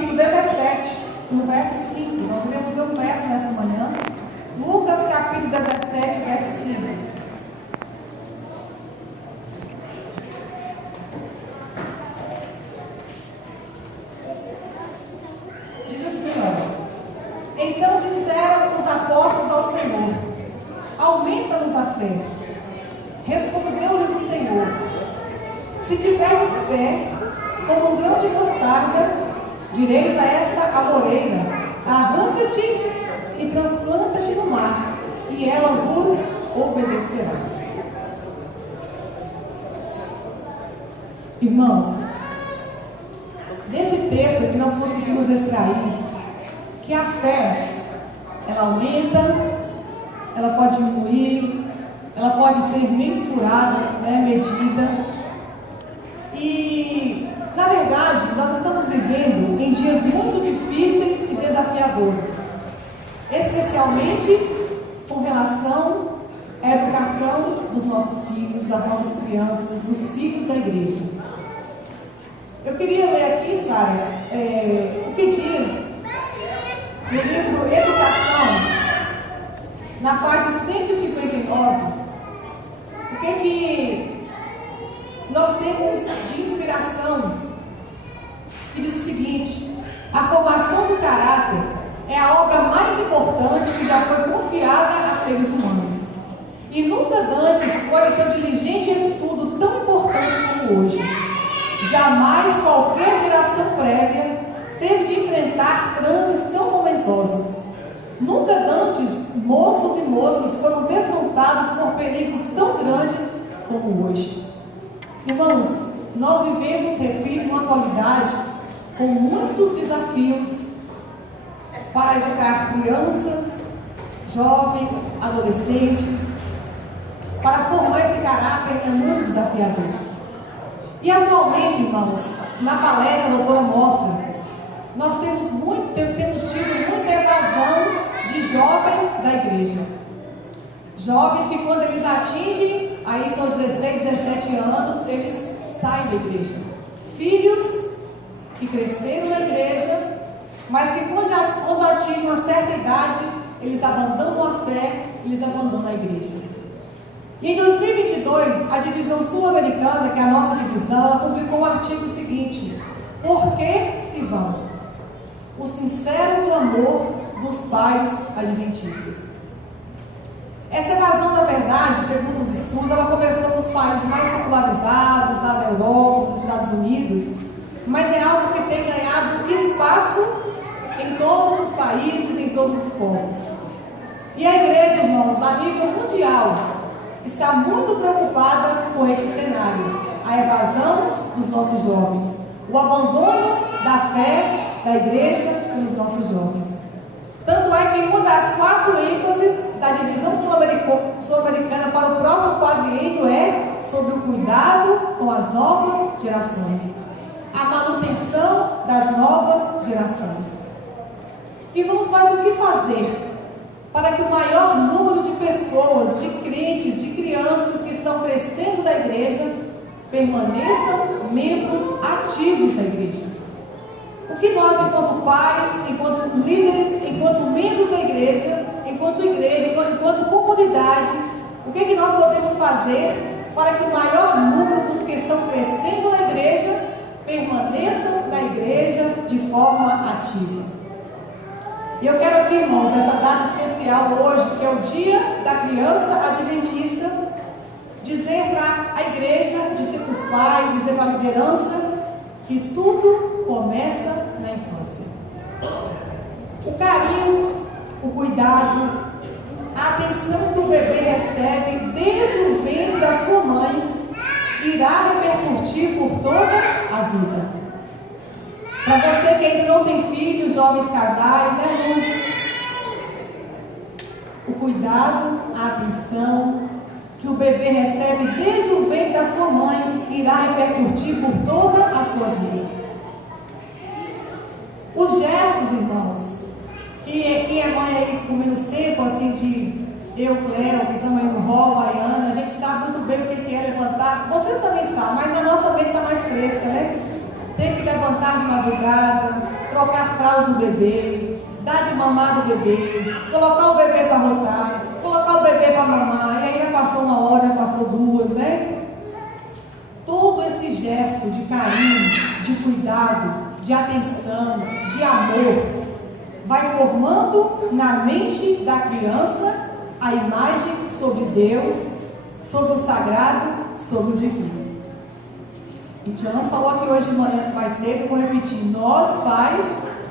capítulo 17, no verso 5. Nós iremos ler um verso nessa manhã. Lucas, capítulo 17, verso 5. Diz assim, olha: Então disseram os apóstolos ao Senhor: Aumenta-nos a fé. Respondeu-lhes o Senhor: Se tiverdes fé, como um grão de mostarda, direis a esta amoreira: Arranca-te e transplanta-te no mar, e ela vos obedecerá. Irmãos, desse texto que nós conseguimos extrair que a fé, ela aumenta, ela pode diminuir, ela pode ser mensurada, medida. E, na verdade, nós estamos vivendo em dias muito difíceis e desafiadores, especialmente com relação à educação dos nossos filhos, das nossas crianças, dos filhos da igreja. Eu queria ler aqui, Sara, o que diz no livro Educação, na parte 159, o que nós temos de inspiração, que diz o seguinte: a formação do caráter é a obra mais importante que já foi confiada a seres humanos. E nunca antes foi o seu diligente estudo tão importante como hoje. Jamais qualquer geração prévia teve de enfrentar transes tão momentosos. Nunca antes moços e moças foram defrontados por perigos tão grandes como hoje. Irmãos, nós vivemos, repito, uma atualidade com muitos desafios para educar crianças, jovens, adolescentes. Para formar esse caráter é muito desafiador. E atualmente, irmãos, na palestra a doutora mostra, nós temos tido muita evasão de jovens da igreja. Jovens que, quando eles atingem aí seus 16, 17 anos, eles saem da igreja. Filhos que cresceram na igreja, mas que quando atingem uma certa idade, eles abandonam a fé, eles abandonam a igreja. E em 2022, a divisão sul-americana, que é a nossa divisão, ela publicou um artigo seguinte: Por que se vão? O sincero clamor dos pais adventistas. Essa evasão, na verdade, segundo os estudos, ela começou nos países mais secularizados, na Europa, nos Estados Unidos, mas é algo que tem ganhado espaço em todos os países, em todos os povos. E a igreja, irmãos, a nível mundial, está muito preocupada com esse cenário: a evasão dos nossos jovens, o abandono da fé da igreja pelos nossos jovens. Tanto é que uma das 4 ênfases da divisão sul-americana para o próximo quadriênio é sobre o cuidado com as novas gerações, a manutenção das novas gerações. Irmãos, mas o que fazer para que o maior número de pessoas, de crentes, de crianças que estão crescendo da igreja permaneçam membros ativos da igreja? O que nós, enquanto pais, enquanto líderes, enquanto membros da igreja, enquanto comunidade, o que nós podemos fazer para que o maior número dos que estão crescendo na igreja permaneçam na igreja de forma ativa? E eu quero aqui, irmãos, nessa data especial hoje, que é o Dia da Criança Adventista, dizer para a igreja, dizer para os pais, dizer para a liderança, que tudo começa na infância. O carinho, o cuidado, a atenção que o bebê recebe desde o ventre da sua mãe irá repercutir por toda a vida. Para você que ainda não tem filhos, jovens casais, Lourdes? O cuidado, a atenção que o bebê recebe desde o ventre da sua mãe irá repercutir por toda a sua vida. Os gestos, irmãos, quem é mãe aí com menos tempo, assim, de eu, Cléo, que estamos aí no rol, Mariana, a gente sabe muito bem o que é levantar. Vocês também sabem, mas na nossa mente está mais fresca, né? Tem que levantar de madrugada, trocar a fralda do bebê, dar de mamar do bebê, colocar o bebê para rotar, colocar o bebê para mamar, e aí já passou uma hora, já passou duas, né? Todo esse gesto de carinho, de cuidado, de atenção, de amor, vai formando na mente da criança a imagem sobre Deus, sobre o sagrado, sobre o divino. E Tiana falou aqui hoje de manhã, mais cedo, eu vou repetir: nós, pais,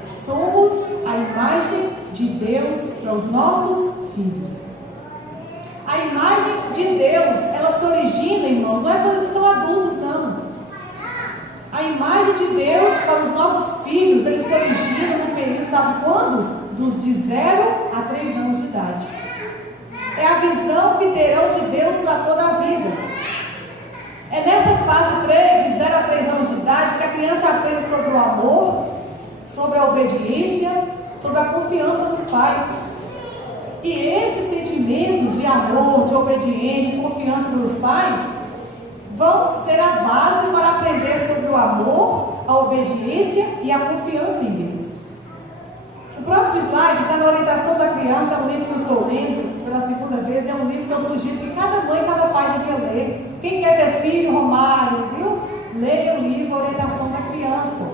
somos a imagem de Deus para os nossos filhos. A imagem de Deus, ela se origina, irmãos, não é quando eles estão adultos, não. A imagem de Deus para os nossos filhos, ele se origina no período, sabe quando? De 0 a 3 anos de idade. É a visão que terão de Deus para toda a vida. É nessa fase de 0 a 3 anos de idade que a criança aprende sobre o amor, sobre a obediência, sobre a confiança nos pais. E esses sentimentos de amor, de obediência, de confiança nos pais vão ser a base para aprender sobre o amor, a obediência e a confiança em Deus. O próximo slide está na orientação da criança, é um livro que eu estou lendo pela segunda vez, é um livro que eu sugiro que cada mãe e cada pai devia ler. Quem quer ter filho, Romário, viu? Leia o livro Orientação da Criança.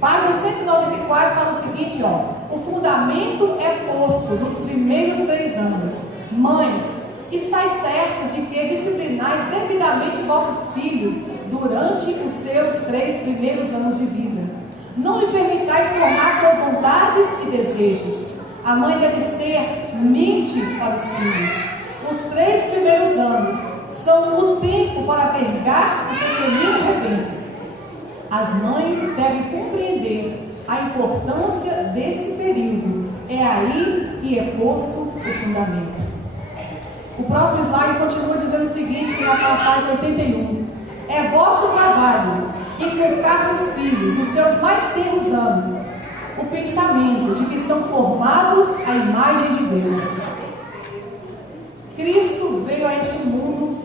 Página 194 fala o seguinte, ó: o fundamento é posto nos primeiros 3 anos. Mães, estáis certas de que disciplinais devidamente vossos filhos durante os seus 3 primeiros anos de vida. Não lhe permitais tornar suas vontades e desejos. A mãe deve ser mente para os filhos. Os 3 primeiros anos são o tempo para vergar o pequenino rebento. As mães devem compreender a importância desse período. É aí que é posto o fundamento. O próximo slide continua dizendo o seguinte, que na página 81. É vosso trabalho inculcar nos filhos, nos seus mais tenros anos, o pensamento de que são formados à imagem de Deus. Cristo veio a este mundo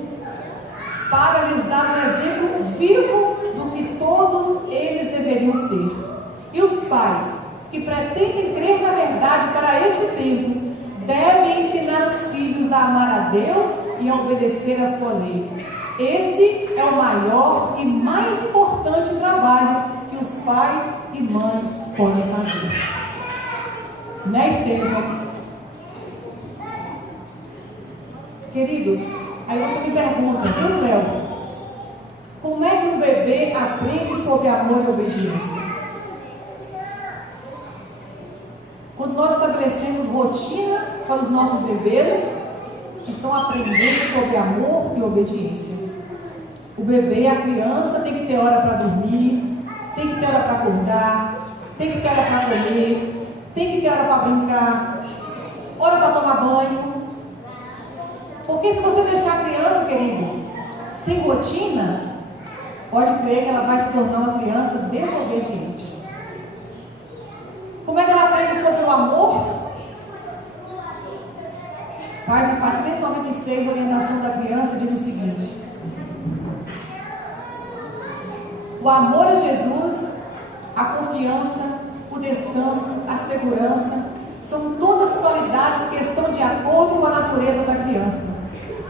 para lhes dar um exemplo vivo do que todos eles deveriam ser. E os pais que pretendem crer na verdade para esse tempo devem ensinar os filhos a amar a Deus e a obedecer a sua lei. Esse é o maior e mais importante trabalho que os pais e mães podem fazer. Né, Estevão? Queridos, aí você me pergunta, viu, Léo? Como é que um bebê aprende sobre amor e obediência? Quando nós estabelecemos rotina para os nossos bebês, estão aprendendo sobre amor e obediência. O bebê, a criança, tem que ter hora para dormir, tem que ter hora para acordar, tem que ter hora para comer, tem que ter hora para brincar, hora para tomar banho. Porque se você deixar a criança, querido, sem rotina, pode crer que ela vai se tornar uma criança desobediente. Como é que ela aprende sobre o amor? Página 496, orientação da criança, diz o seguinte: o amor a Jesus, a confiança, o descanso, a segurança, são todas qualidades que estão de acordo com a natureza da criança.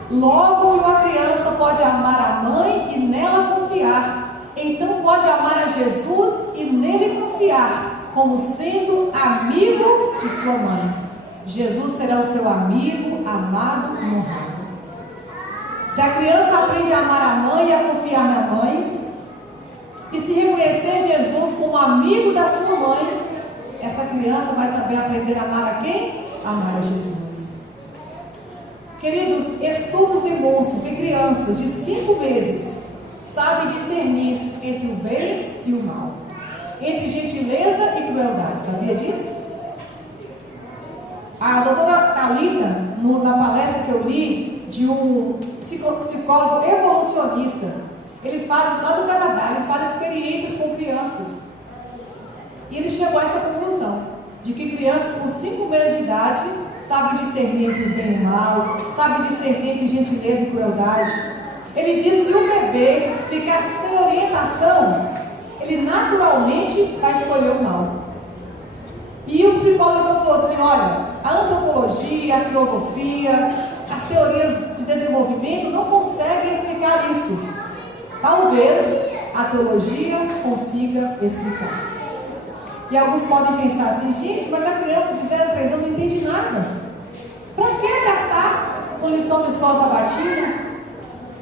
Logo, uma criança pode amar a mãe e nela confiar. Então pode amar a Jesus e nele confiar, como sendo amigo de sua mãe. Jesus será o seu amigo, amado e honrado. Se a criança aprende a amar a mãe e a confiar na mãe, e se reconhecer Jesus como amigo da sua mãe, essa criança vai também aprender a amar a quem? Amar a Jesus. Queridos, estudos demonstram que crianças de 5 meses sabem discernir entre o bem e o mal, entre gentileza e crueldade. Sabia disso? A doutora Thalita, na palestra que eu li, de um psicólogo evolucionista, ele faz lá no Canadá, ele faz experiências com crianças. E ele chegou a essa conclusão, de que crianças com 5 meses de idade sabem discernir entre o bem e o mal, sabem discernir entre gentileza e crueldade. Ele diz que se o bebê ficar sem orientação, ele naturalmente vai escolher o mal. assim, olha, a antropologia, a filosofia, as teorias de desenvolvimento não conseguem explicar isso. Talvez a teologia consiga explicar. E alguns podem pensar assim, gente, mas a criança de 0 a 3 anos não entende nada. Para que gastar com lição de escola sabatina?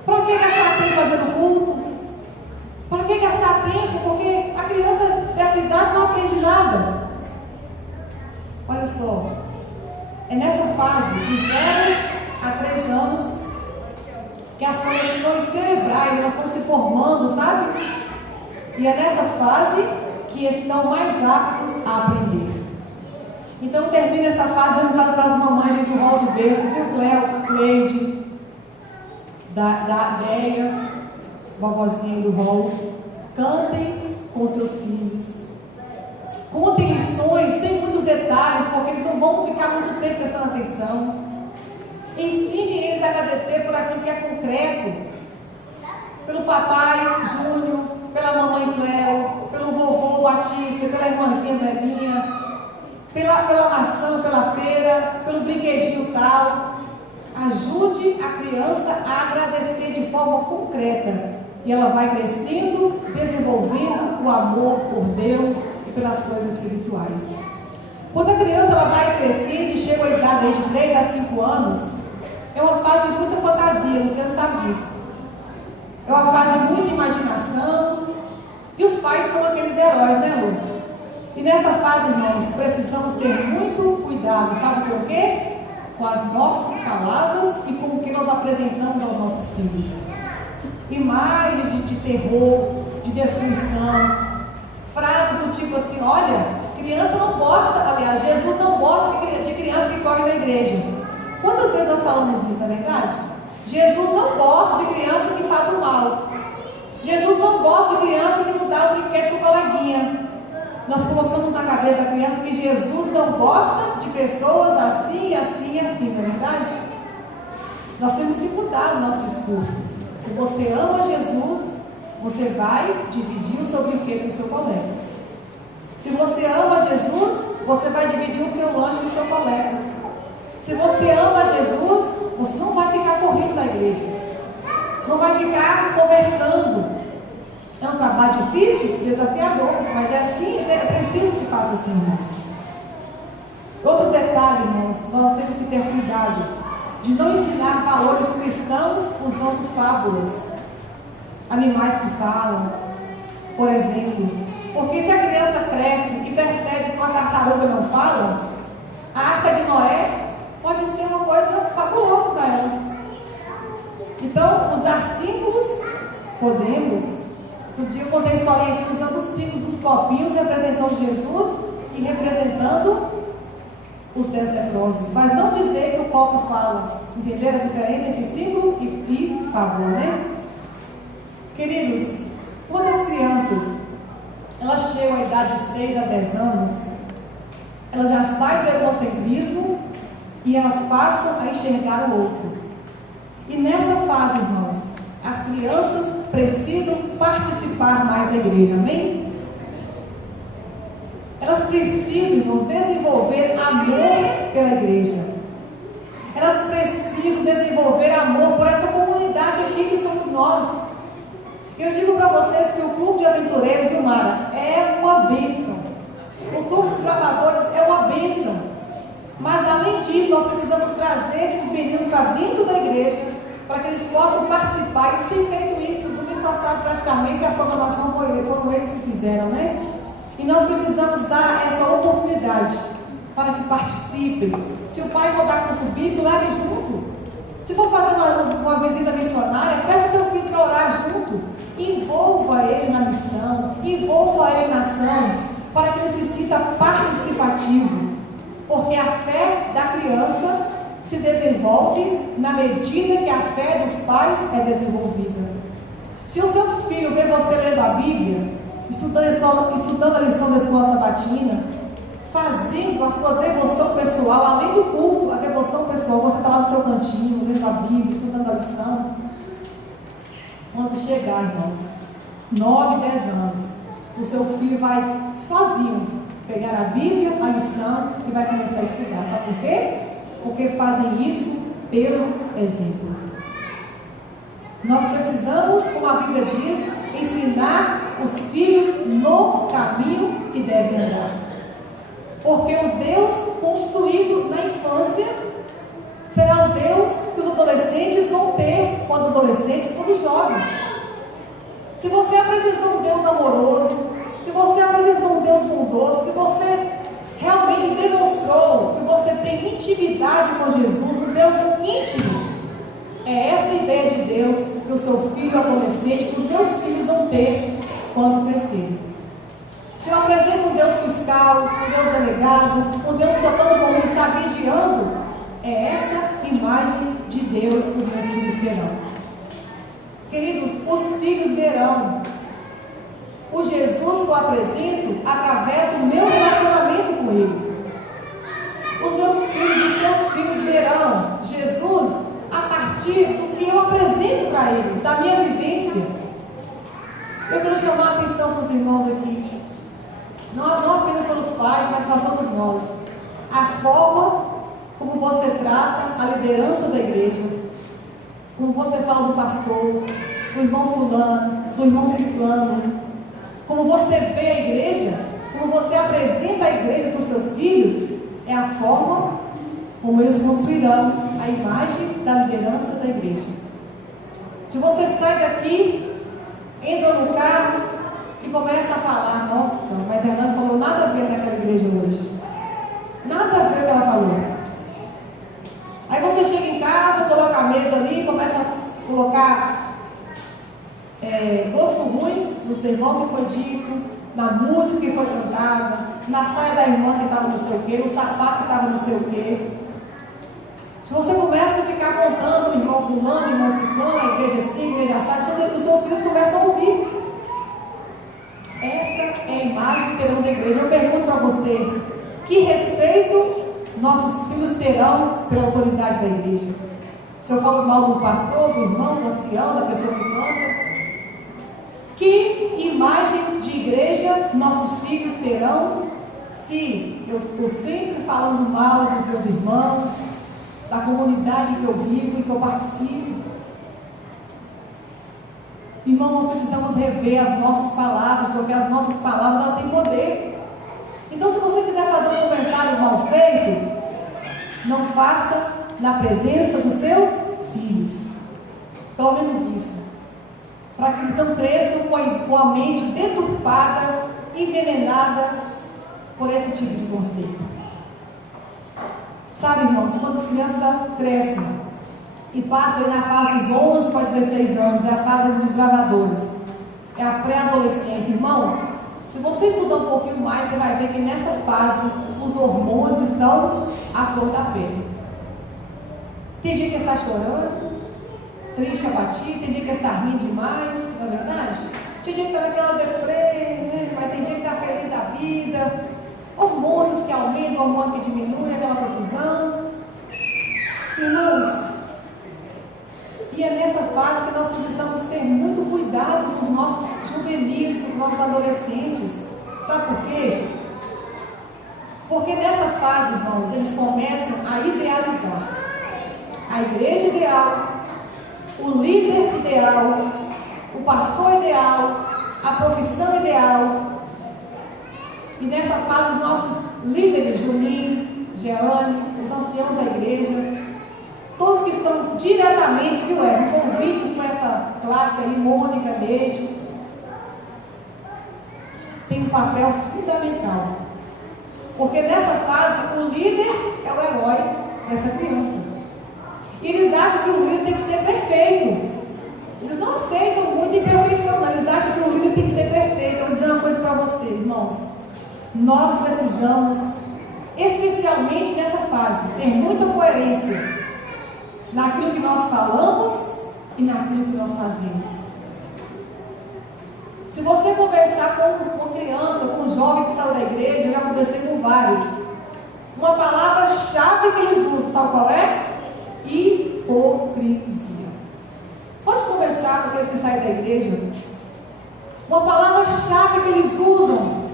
Para que gastar tempo fazendo culto? Para que gastar tempo? Porque a criança dessa idade não aprende nada. Olha só, é nessa fase de 0 a 3 anos que as conexões cerebrais elas estão se formando, sabe? E é nessa fase que estão mais aptos a aprender. Então termina essa fase dizendo para as mamães aí do rol do berço, viu, Cleo, Cleide, da Deia, vovozinha do rol, cantem com seus filhos. Contem lições sem muitos detalhes, porque eles não vão ficar muito tempo prestando atenção. Ensine eles a agradecer por aquilo que é concreto. Pelo papai Júnior, pela mamãe Cleo, pelo vovô Batista, pela irmãzinha Belinha, pela maçã, pela pera, pelo brinquedinho tal. Ajude a criança a agradecer de forma concreta. E ela vai crescendo, desenvolvendo o amor por Deus e pelas coisas espirituais. Quando a criança ela vai crescendo e chega a idade aí de 3 a 5 anos, é uma fase de muita fantasia, você não sabe disso. É uma fase de muita imaginação. E os pais são aqueles heróis, né, Lu? E nessa fase, irmãos, precisamos ter muito cuidado, sabe com o quê? Com as nossas palavras e com o que nós apresentamos aos nossos filhos. Imagens de terror, de destruição, frases do tipo assim, olha, criança não gosta, aliás, Jesus não gosta de criança que corre na igreja. Quantas vezes nós falamos isso, não é verdade? Jesus não gosta de criança que faz o mal. Jesus não gosta de criança que não dá o brinquedo para o coleguinha. Nós colocamos na cabeça da criança que Jesus não gosta de pessoas assim, assim e assim, não é verdade? Nós temos que mudar o nosso discurso. Se você ama Jesus, você vai dividir o seu brinquedo com o seu colega. Se você ama Jesus, você vai dividir o seu lanche com o seu colega. Se você ama Jesus, você não vai ficar correndo na igreja. Não vai ficar conversando. É um trabalho difícil, desafiador, mas é assim, é preciso que faça assim, irmãos. Outro detalhe, irmãos, nós temos que ter cuidado de não ensinar valores cristãos usando fábulas, animais que falam, por exemplo. Porque se a criança cresce e percebe que uma tartaruga não fala, a Arca de Noé pode ser uma coisa fabulosa para ela. Então, usar símbolos, podemos. Outro dia eu contei a historinha aqui usando os símbolos dos copinhos, representando Jesus e representando os 10 leprosos. Mas não dizer que o copo fala. Entenderam a diferença entre símbolo e fábula, né? Queridos, quando as crianças elas chegam à idade de 6 a 10 anos, elas já saem do egocentrismo e elas passam a enxergar o outro. E nessa fase, irmãos, as crianças precisam participar mais da igreja, amém? Elas precisam, irmãos, desenvolver amor pela igreja. Elas precisam desenvolver amor por essa comunidade aqui que somos nós. Eu digo para vocês que o Clube de Aventureiros de Mara é uma bênção. O Clube dos Gravadores é uma bênção. Mas além disso, nós precisamos trazer esses meninos para dentro da igreja, para que eles possam participar. Eles têm feito isso. Domingo passado, praticamente, a programação foram eles que fizeram, né? E nós precisamos dar essa oportunidade para que participem. Se o pai for dar curso bíblico, leve junto. Se for fazer uma visita missionária, peça seu filho para orar junto. Envolva ele na missão, envolva ele na ação, para que ele se sinta participativo. Porque a fé da criança se desenvolve na medida que a fé dos pais é desenvolvida. Se o seu filho vê você lendo a Bíblia, estudando a lição da escola sabatina, fazendo a sua devoção pessoal, além do culto, a devoção pessoal, você está lá no seu cantinho, lendo a Bíblia, estudando a lição. Quando chegar, irmãos, 9, 10 anos, o seu filho vai sozinho pegar a Bíblia, a lição e vai começar a estudar. Sabe por quê? Porque fazem isso pelo exemplo. Nós precisamos, como a Bíblia diz, ensinar os filhos no caminho que devem andar. Porque o Deus construído na infância será o Deus que os adolescentes vão ter quando adolescentes, quando jovens. Se você apresentou um Deus amoroso, se você apresentou um Deus bondoso, se você realmente demonstrou que você tem intimidade com Jesus, um Deus íntimo, é essa a ideia de Deus que o seu filho adolescente, que os teus filhos vão ter quando crescerem. Se eu apresento um Deus fiscal, um Deus delegado, um Deus que a todo momento está vigiando, é essa imagem de Deus que os meus filhos terão. Queridos, os filhos verão o Jesus que eu apresento através do meu relacionamento com Ele. Os meus filhos, os teus filhos verão Jesus a partir do que eu apresento para eles, da minha vivência. Eu quero chamar a atenção para os irmãos aqui, não apenas para os pais, mas para todos nós. A forma como você trata a liderança da igreja, como você fala do pastor, do irmão fulano, do irmão ciclano, como você vê a igreja, como você apresenta a igreja para os seus filhos, é a forma como eles construirão a imagem da liderança da igreja. Se você sai daqui, entra no carro e começa a falar, nossa, mas a Hernanda falou nada a ver naquela igreja hoje. Nada a ver o que ela falou. Aí você chega em casa, coloca a mesa ali, começa a colocar gosto ruim no sermão que foi dito, na música que foi cantada, na saia da irmã que estava não sei o quê, no sapato que estava não sei o quê. Se você começa a ficar contando, irmão fulano, irmão ciclano, a igreja assim, a igreja assada, os seus filhos começam a ouvir. Essa é a imagem que terão da igreja. Eu pergunto para você, que respeito nossos filhos terão pela autoridade da igreja? Se eu falo mal do pastor, do irmão, do ancião, da pessoa que canta, que imagem de igreja nossos filhos terão se eu estou sempre falando mal dos meus irmãos, da comunidade que eu vivo e que eu participo? Irmão, nós precisamos rever as nossas palavras, porque as nossas palavras elas têm poder. Então, se você quiser fazer um comentário mal feito, não faça na presença dos seus filhos. Pelo menos isso. Para que eles não cresçam com a mente deturpada, envenenada por esse tipo de conceito. Sabe, irmãos, quando as crianças elas crescem e passam aí na fase dos 11 para 16 anos, é a fase dos desbravadores, é a pré-adolescência. Irmãos, se você estudar um pouquinho mais, você vai ver que nessa fase os hormônios estão à flor da pele. Tem dia que está chorando, triste, abatido, tem dia que está rindo demais, não é verdade? Tem dia que está naquela deprê, né? Mas tem dia que está feliz da vida. Hormônios que aumentam, hormônio que diminui, aquela confusão. Irmãos, e é nessa fase que nós precisamos ter muito cuidado com os nossos juvenis, com os nossos adolescentes. Sabe por quê? Porque nessa fase, irmãos, eles começam a idealizar a igreja ideal, o líder ideal, o pastor ideal, a profissão ideal. E nessa fase os nossos líderes, Juninho, Jeane, os anciãos da igreja, todos que estão diretamente, envolvidos com essa classe aí, Mônica, Leite, tem um papel fundamental. Porque nessa fase o líder é o herói dessa criança. E eles acham que o líder tem que ser perfeito. Eles não aceitam muito imperfeição, não. Eles acham que o líder tem que ser perfeito. Eu vou dizer uma coisa para vocês, irmãos. Nós precisamos, especialmente nessa fase, ter muita coerência naquilo que nós falamos e naquilo que nós fazemos. Se você conversar com uma criança, com um jovem que saiu da igreja, eu já conversei com vários, uma palavra-chave que eles usam, sabe qual é? Hipocrisia. Pode conversar com aqueles que saem da igreja. Uma palavra-chave que eles usam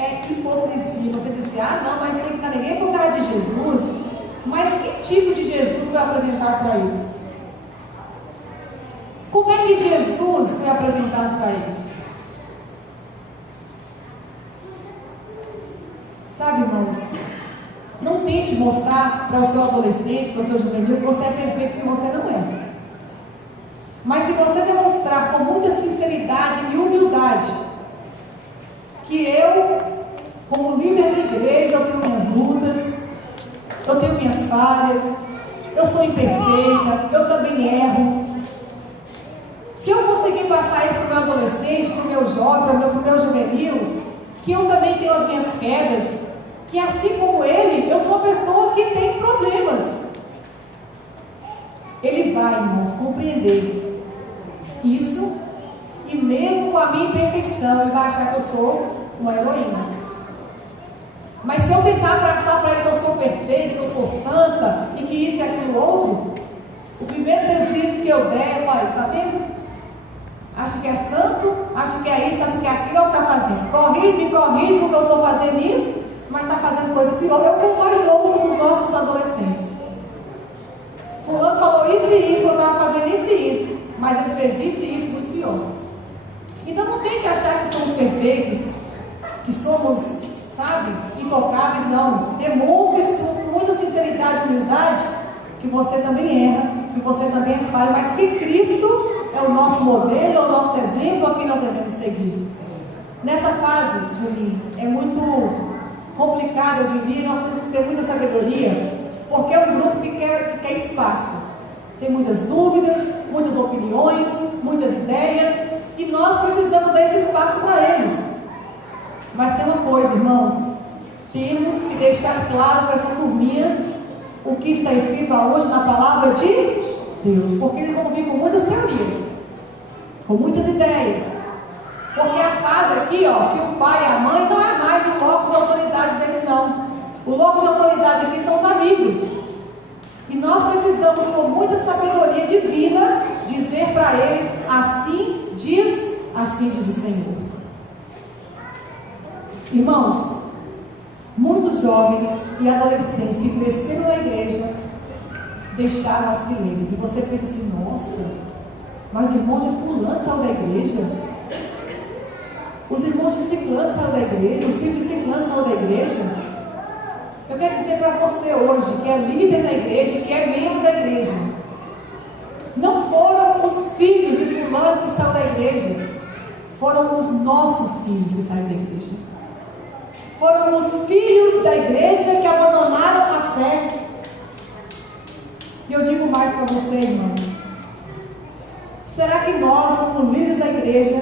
é hipocrisia. Você disse, ah não, mas tem que estar ninguém por causa de Jesus. Mas que tipo de Jesus foi apresentado para eles? Como é que Jesus foi apresentado para eles? Sabe, irmãos, não tente mostrar para o seu adolescente, para o seu juvenil, que você é perfeito, porque você não é. Mas se você demonstrar com muita sinceridade e humildade que eu, como líder da igreja, eu tenho minhas lutas, eu tenho minhas falhas, eu sou imperfeita, eu também erro. Se eu conseguir passar isso para o meu adolescente, para o meu jovem, para o meu juvenil, que eu também tenho as minhas quedas, que assim como ele, eu sou uma pessoa que tem problemas. Ele vai, irmãos, compreender isso, e mesmo com a minha imperfeição, ele vai achar que eu sou uma heroína. Mas se eu tentar abraçar para ele que eu sou perfeita, que eu sou santa, e que isso e aquilo outro, o primeiro deslize que eu der, olha, tá vendo? Acha que é santo, acha que é isso, acha que é aquilo, é o que está fazendo. Me corrige porque eu estou fazendo isso, mas está fazendo coisa pior. É o que eu mais ouço dos nossos adolescentes. Fulano falou isso e isso, eu estava fazendo isso e isso, mas ele fez isso e isso muito pior. Então não tente achar que somos perfeitos, que somos, sabe, intocáveis, não. Demonstre com muita sinceridade e humildade que você também erra, que você também é falho, mas que Cristo é o nosso modelo, é o nosso exemplo, a quem nós devemos seguir. Nessa fase, Julinho, é muito complicado, eu diria, nós temos que ter muita sabedoria, porque é um grupo que quer espaço. Tem muitas dúvidas, muitas opiniões, muitas ideias, e nós precisamos dar esse espaço para eles. Mas tem uma coisa, irmãos, temos que deixar claro para essa turminha o que está escrito hoje na palavra de Deus, porque eles vão vir com muitas teorias, com muitas ideias, porque a fase aqui, ó, que o pai e a mãe não é mais o locus de autoridade deles, não. O locus de autoridade aqui são os amigos, e nós precisamos, com muita sabedoria divina, dizer para eles: assim diz o Senhor. Irmãos, muitos jovens e adolescentes que cresceram na igreja deixaram as fileiras, e você pensa assim: nossa, mas os irmãos de fulano saíram da igreja, os irmãos de ciclano saíram da igreja, os filhos de ciclano saíram da igreja. Eu quero dizer para você hoje, que é líder da igreja, que é membro da igreja, não foram os filhos de fulano que saíram da igreja, foram os nossos filhos que saíram da igreja, foram os filhos da igreja que abandonaram a fé. E eu digo mais para você, irmãos, será que nós, como líderes da igreja,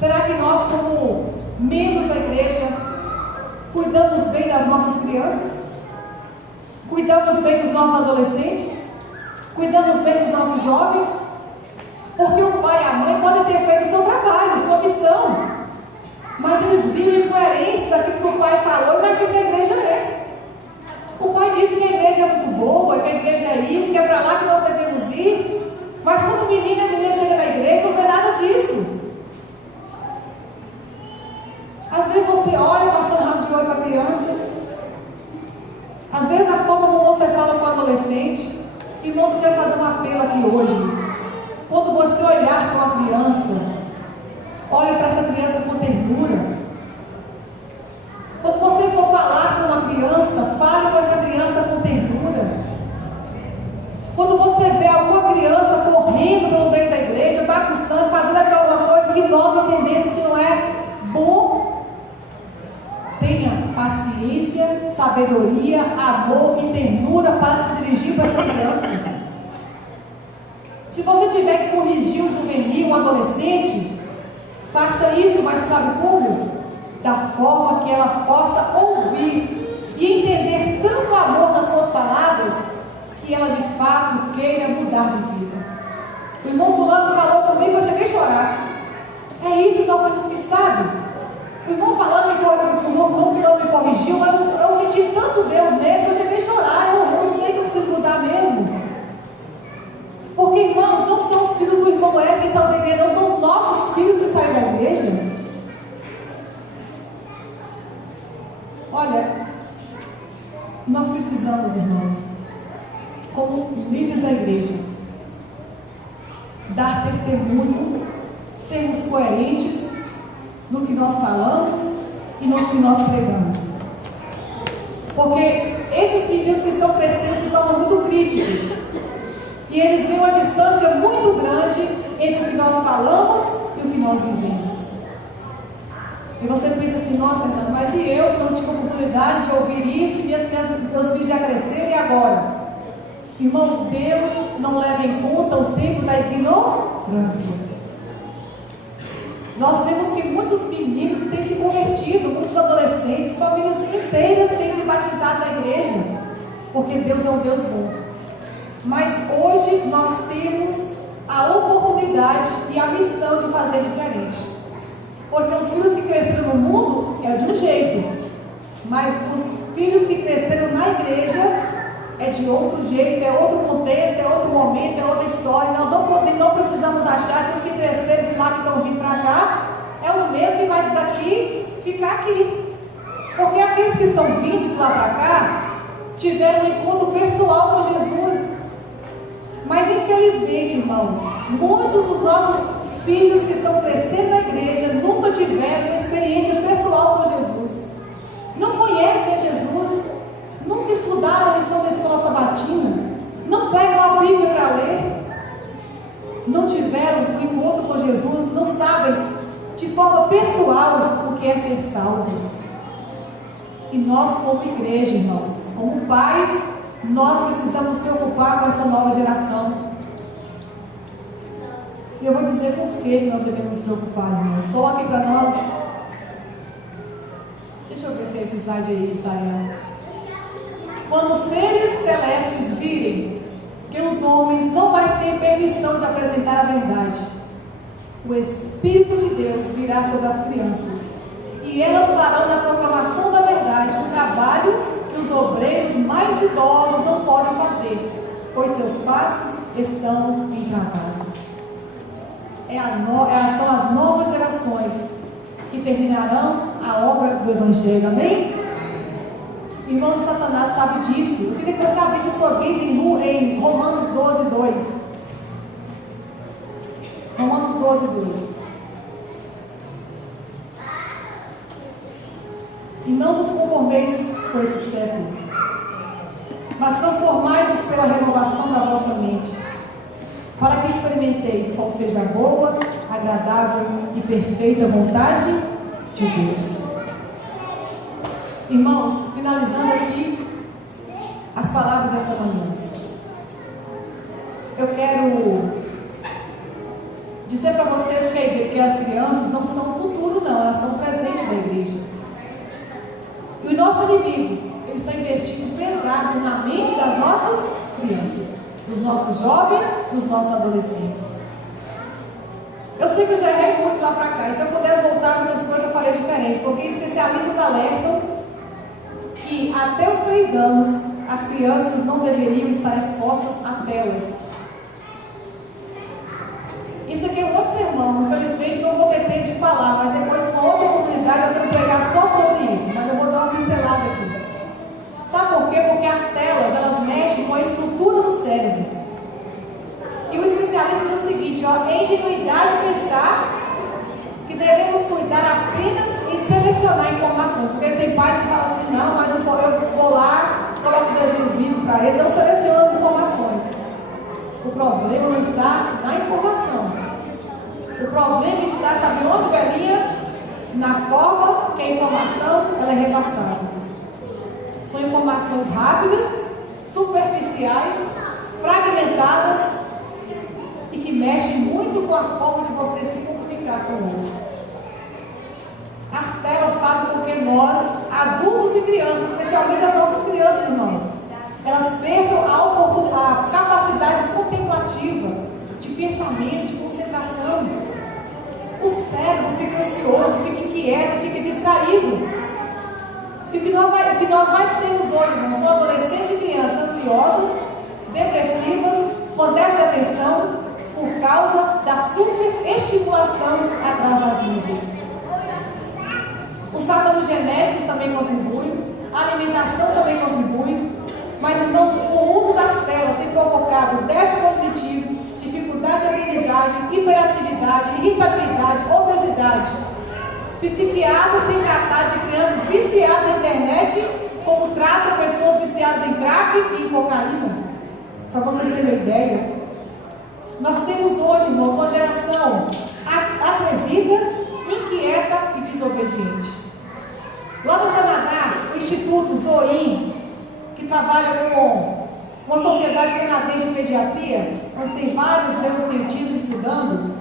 será que nós, como membros da igreja, cuidamos bem das nossas crianças? Cuidamos bem dos nossos adolescentes? Cuidamos bem dos nossos jovens? Porque o pai e a mãe podem ter feito o seu trabalho, sua missão, mas eles viram incoerência daquilo que o pai falou e daquilo que a igreja é. O pai disse que a igreja é muito boa, que a igreja é isso, que é para lá que nós devemos ir, mas quando o menino e a menina chegam na igreja, não vê nada disso. Às vezes você olha passando rabo de olho para a criança, às vezes a forma como você fala com o adolescente. Irmãos, eu quero fazer um apelo aqui hoje. Quando você olhar para uma criança, olhe para essa criança com ternura. Quando você for falar com uma criança, fale com essa criança com ternura. Quando você vê alguma criança correndo pelo meio da igreja, bagunçando, fazendo alguma coisa que nós entendemos que não é bom, tenha paciência, sabedoria, amor e ternura para se dirigir para essa criança. Se você tiver que corrigir um juvenil, um adolescente, faça isso, mas sabe como? Da forma que ela possa ouvir e entender tanto amor nas suas palavras, que ela de fato queira mudar de vida. O irmão fulano falou comigo, eu cheguei a chorar. É isso que nós temos que saber. O irmão fulano me corrigiu, mas eu senti tanto Deus nele que eu cheguei a chorar. Eu sei que eu preciso mudar mesmo. Porque, irmãos, não são os filhos do irmão Hélio que saem da igreja, não são os nossos filhos que saem da igreja. Olha, nós precisamos, irmãos, como líderes da igreja, dar testemunho, sermos coerentes no que nós falamos e no que nós pregamos. Porque esses meninos que estão crescendo se tornam muito críticos. E eles veem uma distância muito grande entre o que nós falamos e o que nós vivemos. E você pensa assim, nossa, Fernanda, mas e eu que não tive oportunidade de ouvir isso, e meus filhos já cresceram, e agora? Irmãos, Deus não leva em conta o tempo da ignorância. Nós vemos que muitos meninos têm se convertido, muitos adolescentes, famílias inteiras têm se batizado na igreja, porque Deus é um Deus bom. Mas hoje nós temos a oportunidade e a missão de fazer diferente. Porque os filhos que cresceram no mundo é de um jeito, mas os filhos que cresceram na igreja é de outro jeito, é outro contexto, é outro momento, é outra história. Nós não precisamos achar que os que cresceram de lá que estão vindo para cá é os mesmos que vai daqui ficar aqui. Porque aqueles que estão vindo de lá para cá tiveram um encontro pessoal com Jesus. Mas infelizmente, irmãos, muitos dos nossos filhos que estão crescendo na igreja nunca tiveram uma experiência pessoal com Jesus. Não conhecem a Jesus, nunca estudaram a lição da escola sabatina, não pegam a Bíblia para ler, não tiveram um encontro com Jesus, não sabem de forma pessoal o que é ser salvo. E nós, como igreja, irmãos, como pais, nós precisamos nos preocupar com essa nova geração. E eu vou dizer por que nós devemos nos preocupar, irmãos. Coloque para nós. Deixa eu ver se é esse slide aí, Israel. Quando os seres celestes virem que os homens não mais têm permissão de apresentar a verdade, o Espírito de Deus virá sobre as crianças, e elas farão na proclamação da verdade um trabalho que os obreiros mais idosos não podem fazer, pois seus passos estão entravados. São as novas gerações que terminarão a obra do Evangelho, amém? Irmãos, Satanás sabe disso. Eu queria que você abrisse a sua vida em Romanos 12, 2. Romanos 12, 2. E não vos conformeis com esse século, mas transformai-vos pela renovação da vossa mente, para que experimenteis qual seja a boa, agradável e perfeita vontade de Deus. Irmãos, finalizando aqui as palavras dessa manhã, eu quero dizer para vocês que as crianças não são o futuro, não, elas são o presente da igreja. E o nosso inimigo, ele está investindo pesado na mente das nossas crianças, dos nossos jovens, dos nossos adolescentes. Eu sei que eu já errei muito lá para cá, e se eu pudesse voltar muitas coisas eu faria diferente, porque especialistas alertam que até os 3 anos as crianças não deveriam estar expostas a telas. Isso aqui é um outro sermão, infelizmente não vou ter tempo de falar, mas depois com outra oportunidade eu quero pregar só sobre isso, mas eu vou dar uma pincelada aqui. Sabe por quê? Porque as telas, elas mexem com a estrutura do cérebro. E o especialista diz o seguinte, é ingenuidade pensar que devemos cuidar apenas em selecionar informações. Porque tem pais que falam assim, não, mas eu vou lá, coloco o desenho bíblico para eles, eu seleciono as informações. O problema não está na informação. O problema está, sabe onde, Belinha? Na forma que a informação ela é repassada. São informações rápidas, superficiais, fragmentadas e que mexem muito com a forma de você se comunicar com o outro. As telas fazem com que nós, adultos e crianças, especialmente as nossas crianças, irmãos, elas percam a capacidade contemplativa, de pensamento, de concentração. O cérebro fica ansioso, fica inquieto, fica distraído. E o que nós mais temos hoje, irmãos, são adolescentes e crianças ansiosas, depressivas, com déficit de atenção, por causa da superestimulação atrás das mídias. Os fatores genéticos também contribuem. Mas, irmãos, o uso das telas tem provocado déficit cognitivo, dificuldade de aprendizagem, hiperatividade, irritabilidade, obesidade. Psiquiatras têm tratado de crianças viciadas na internet como tratam pessoas viciadas em crack e em cocaína. Para vocês terem uma ideia, nós temos hoje, irmãos, uma geração atrevida, inquieta e desobediente. Lá no Canadá, o Instituto Zoin, que trabalha com uma sociedade canadense de pediatria, onde tem vários neurocientistas estudando,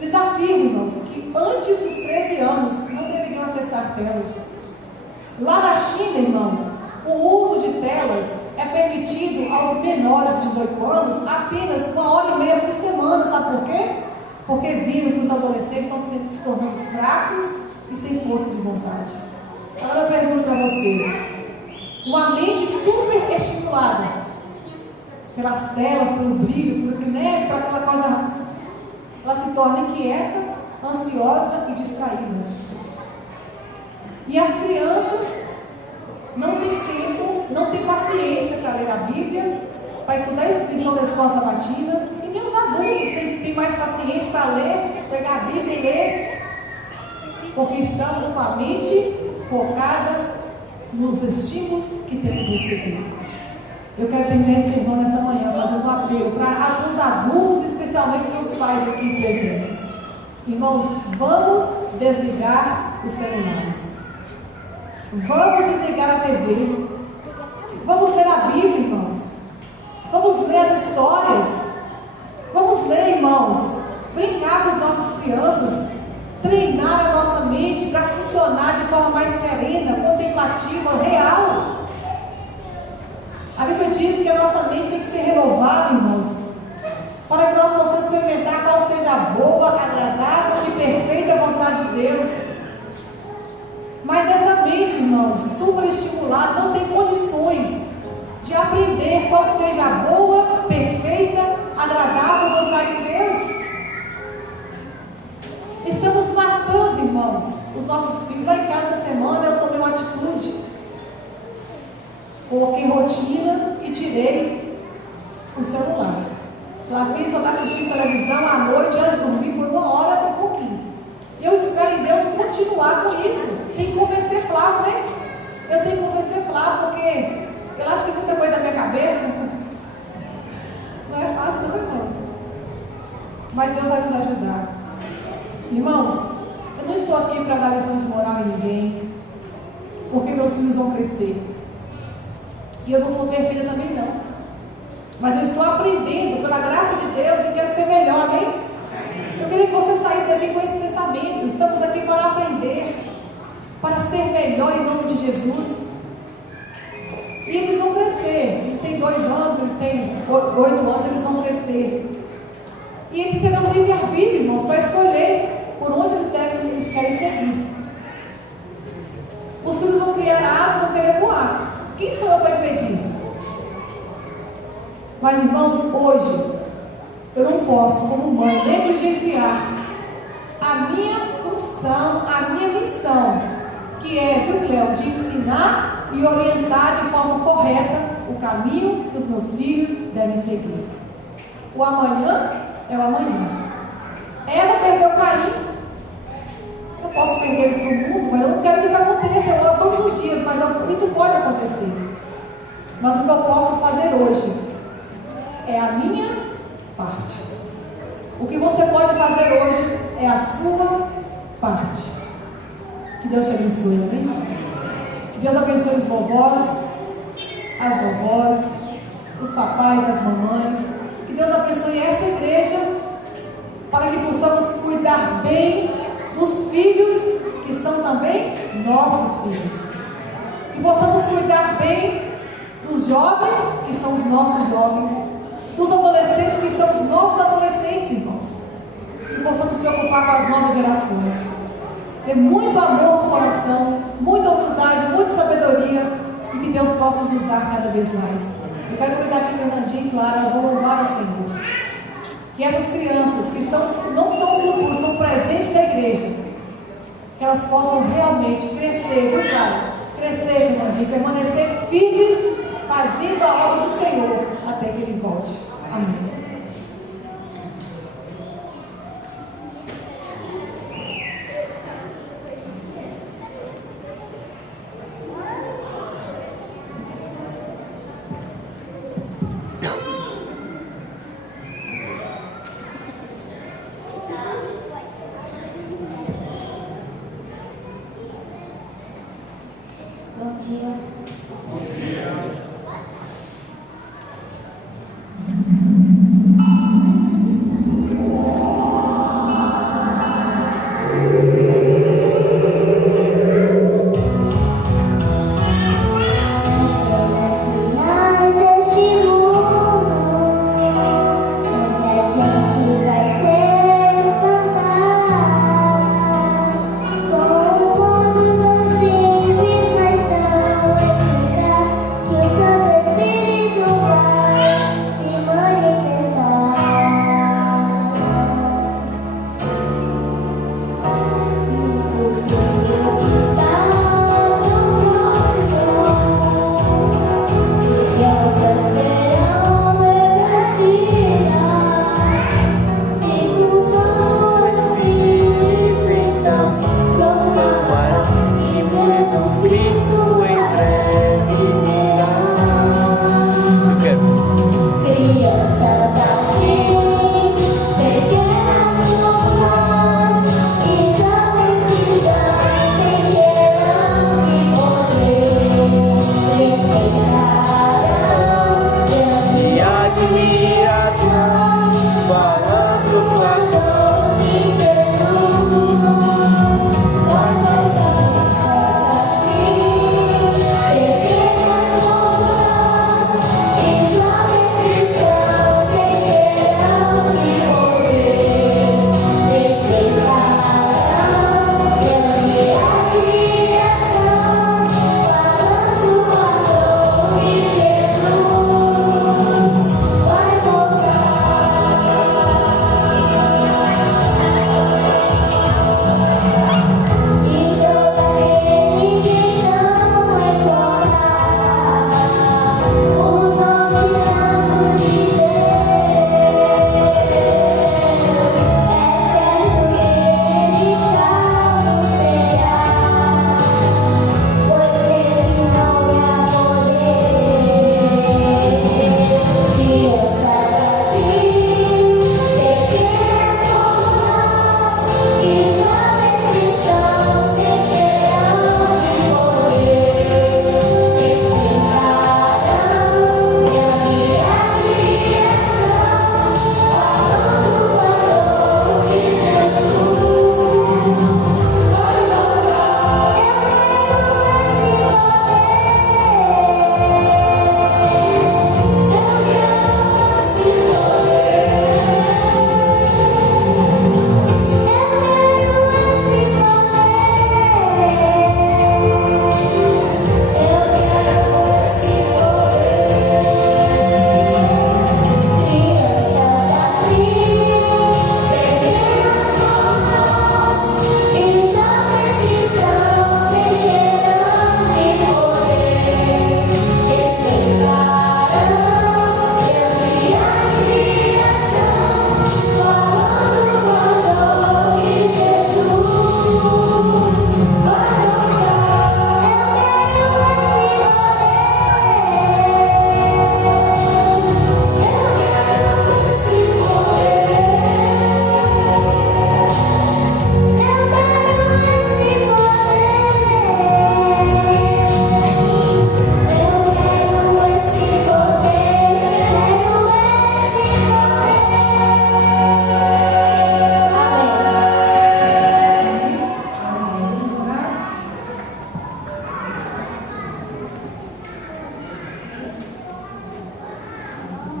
eles afirmam, irmãos, que antes dos 13 anos não deveriam acessar telas. Lá na China, irmãos, o uso de telas é permitido aos menores de 18 anos apenas 1h30 por semana. Sabe por quê? Porque viram que os adolescentes estão se tornando fracos e sem força de vontade. Agora eu pergunto para vocês: uma mente super estimulada pelas telas, pelo brilho, por aquela coisa, ela se torna inquieta, ansiosa e distraída. E as crianças não têm tempo, não têm paciência para ler a Bíblia, para estudar a instituição da escola sabatina, e nem os adultos têm mais paciência para ler, pegar a Bíblia e ler, porque estamos com a mente focada nos estímulos que temos recebido. Eu quero terminar esse sermão nessa manhã fazendo um apelo para os adultos, especialmente para os pais aqui presentes. Irmãos, vamos desligar os celulares. Vamos desligar a TV. Vamos ler a Bíblia, irmãos. Vamos ler as histórias. Vamos ler, irmãos. Brincar com as nossas crianças. Treinar a nossa mente para funcionar de forma mais serena, contemplativa, real. A Bíblia diz que a nossa mente tem que ser renovada, irmãos, para que nós possamos experimentar qual seja a boa, agradável e perfeita vontade de Deus. Mas essa mente, irmãos, superestimulada, não tem condições de aprender qual seja a boa, perfeita, agradável vontade de Deus. Estamos matando, irmãos, os nossos filhos. Lá em casa essa semana eu tomei uma atitude. Coloquei rotina e tirei o celular. A filha só está assistindo televisão à noite, antes de dormir por 1h e pouquinho. E eu espero em Deus continuar com isso. Tem que convencer Flávio, né? Eu tenho que convencer Flávio, porque eu acho que muita coisa da minha cabeça não é fácil, não, irmãos. Mas Deus vai nos ajudar. Irmãos, eu não estou aqui para dar lição de moral em ninguém, porque meus filhos vão crescer. E eu não sou perfeita também não. Mas eu estou aprendendo pela graça de Deus e quero ser melhor, amém? Eu queria que você saísse daqui com esse pensamento. Estamos aqui para aprender, para ser melhor em nome de Jesus. E eles vão crescer. Eles têm 2 anos, eles têm 8 anos, eles vão crescer. E eles terão livre-arbítrio, irmãos, para escolher por onde eles querem seguir. Os filhos vão criar asas, vão querer voar. Quem sou eu para impedir? Mas, irmãos, hoje eu não posso, como mãe, negligenciar a minha função, a minha missão, que é, viu, Cléo, de ensinar e orientar de forma correta o caminho que os meus filhos devem seguir. O amanhã é o amanhã. Ela perdeu Caim. Eu posso perder isso para o mundo, mas eu não quero que isso aconteça. Eu oro todos os dias, mas isso pode acontecer. Mas o que eu posso fazer hoje é a minha parte. O que você pode fazer hoje é a sua parte. Que Deus te abençoe, amém? Que Deus abençoe os vovós, as vovós, os papais, as mamães. Que Deus abençoe essa igreja para que possamos cuidar bem dos filhos que são também nossos filhos. Que possamos cuidar bem dos jovens que são os nossos jovens, dos adolescentes que são os nossos adolescentes, irmãos. Que possamos preocupar com as novas gerações. Ter muito amor no coração, muita humildade, muita sabedoria, e que Deus possa nos usar cada vez mais. Eu quero cuidar aqui, Fernandinho e Clara, eu vou louvar ao Senhor. Que essas crianças que não são o futuro, são o presente da igreja, que elas possam realmente crescer, viu, Clara? Crescer, Fernandinho, permanecer firmes, fazendo a obra do Senhor até que Ele volte. Amém. Bom dia.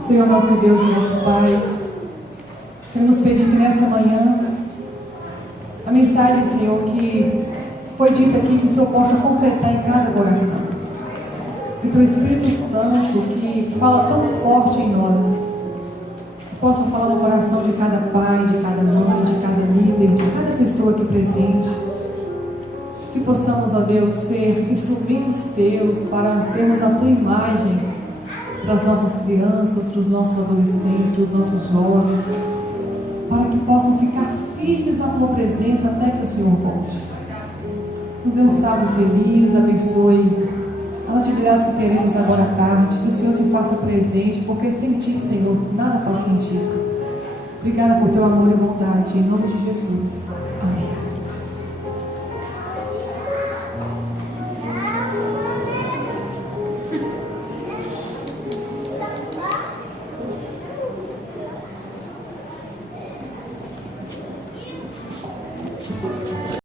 Senhor nosso Deus e nosso Pai, queremos pedir que nessa manhã a mensagem, Senhor, que foi dita aqui, que o Senhor possa completar em cada coração. Que Teu Espírito Santo, que fala tão forte em nós, possa falar no coração de cada pai, de cada mãe, de cada líder, de cada pessoa aqui presente. Que possamos, ó Deus, ser instrumentos Teus para sermos a Tua imagem para as nossas crianças, para os nossos adolescentes, para os nossos jovens, para que possam ficar firmes na tua presença até que o Senhor volte. Nos dê um sábado feliz, abençoe as atividades que teremos agora à tarde, que o Senhor se faça presente, porque sem ti, Senhor, nada faz sentido. Obrigada por teu amor e bondade, em nome de Jesus. Amém.